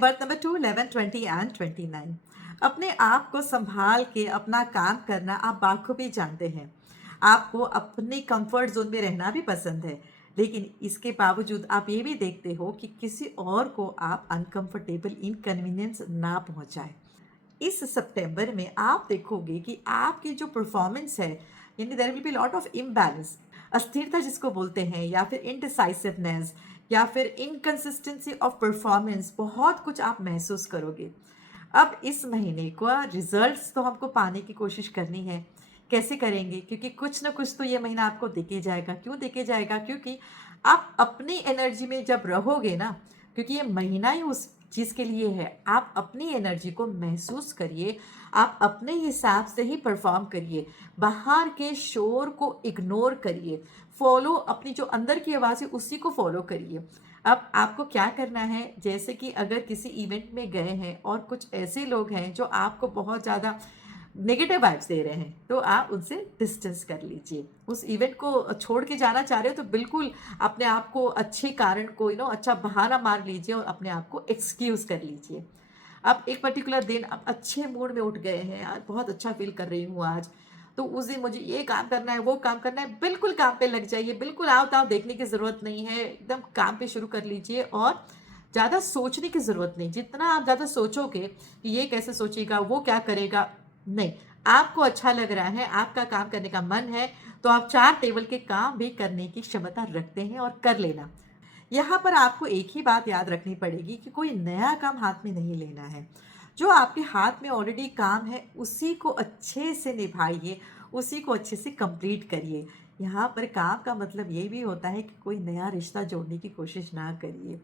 Birth number 2, 11, 20 and 29। अपने आप को संभाल के अपना काम करना आप बाखूबी जानते हैं। आपको अपने कंफर्ट जोन में रहना भी पसंद है, लेकिन इसके बावजूद आप ये भी देखते हो कि किसी और को आप अनकंफर्टेबल इनकन्वीनियंस ना पहुंचाए। इस सितंबर में आप देखोगे कि आपकी जो परफॉर्मेंस है, यानी there will be lot of imbalance, अस्थिरता जिसको बोलते हैं, या फिर इनडिसाइसिवनेस, या फिर इनकंसिस्टेंसी ऑफ परफॉर्मेंस, बहुत कुछ आप महसूस करोगे। अब इस महीने का रिजल्ट्स तो हमको पाने की कोशिश करनी है। कैसे करेंगे? क्योंकि कुछ ना कुछ तो ये महीना आपको देके जाएगा। क्यों देके जाएगा? क्योंकि आप अपनी एनर्जी में जब रहोगे ना, क्योंकि ये महीना ही उस चीज़ के लिए है। आप अपनी एनर्जी को महसूस करिए, आप अपने हिसाब से ही परफॉर्म करिए, बाहर के शोर को इग्नोर करिए, फॉलो अपनी जो अंदर की आवाज़ है उसी को फॉलो करिए। अब आपको क्या करना है, जैसे कि अगर किसी इवेंट में गए हैं और कुछ ऐसे लोग हैं जो आपको बहुत ज़्यादा नेगेटिव वाइब्स दे रहे हैं, तो आप उनसे डिस्टेंस कर लीजिए। उस इवेंट को छोड़ के जाना चाह रहे हो तो बिल्कुल अपने आप को अच्छे कारण को अच्छा बहाना मार लीजिए और अपने आप को एक्सक्यूज़ कर लीजिए। अब एक पर्टिकुलर दिन आप अच्छे मूड में उठ गए हैं, आज बहुत अच्छा फ़ील कर रही हूँ आज, तो उस दिन मुझे ये काम करना है, वो काम करना है, बिल्कुल काम पे लग जाइए, बिल्कुल आओ-ताओ देखने की ज़रूरत नहीं है, एकदम काम पे शुरू कर लीजिए और ज़्यादा सोचने की ज़रूरत नहीं। जितना आप ज़्यादा सोचोगे कि ये कैसे सोचेगा, वो क्या करेगा, नहीं, आपको अच्छा लग रहा है, आपका काम करने का मन है, तो आप 4 टेबल के काम भी करने की क्षमता रखते हैं और कर लेना। यहाँ पर आपको एक ही बात याद रखनी पड़ेगी कि कोई नया काम हाथ में नहीं लेना है। जो आपके हाथ में ऑलरेडी काम है, उसी को अच्छे से निभाइए, उसी को अच्छे से कंप्लीट करिए। यहाँ पर काम का मतलब ये भी होता है कि कोई नया रिश्ता जोड़ने की कोशिश ना करिए।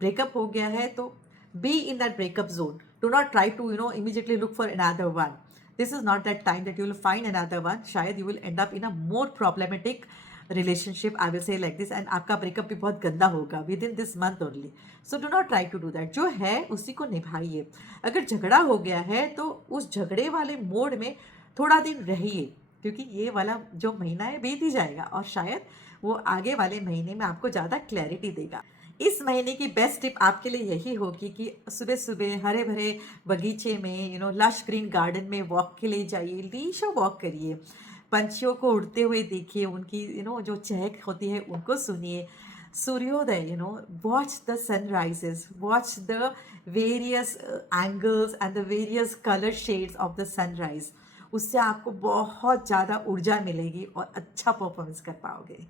ब्रेकअप हो गया है तो be in that breakup zone. Do not try to immediately look for another one. This is not that time that you will find another one. शायद you will end up in a more problematic relationship, I will say like this, and आपका breakup भी बहुत गंदा होगा within this month only. So do not try to do that. जो है उसी को निभाइए। अगर झगड़ा हो गया है तो उस झगड़े वाले मोड में थोड़ा दिन रहिए, क्योंकि ये वाला जो महीना है बीत ही जाएगा और शायद वो आगे वाले महीने में आपको ज़्यादा क्लैरिटी देगा। इस महीने की बेस्ट टिप आपके लिए यही होगी कि सुबह सुबह हरे भरे बगीचे में लश ग्रीन गार्डन में वॉक के लिए जाइए, लीशो वॉक करिए, पंछियों को उड़ते हुए देखिए, उनकी जो चहक होती है उनको सुनिए, सूर्योदय, watch the sunrises, watch the various angles and the various colour shades of the sunrise. उससे आपको बहुत ज़्यादा ऊर्जा मिलेगी और अच्छा परफॉर्मेंस कर पाओगे।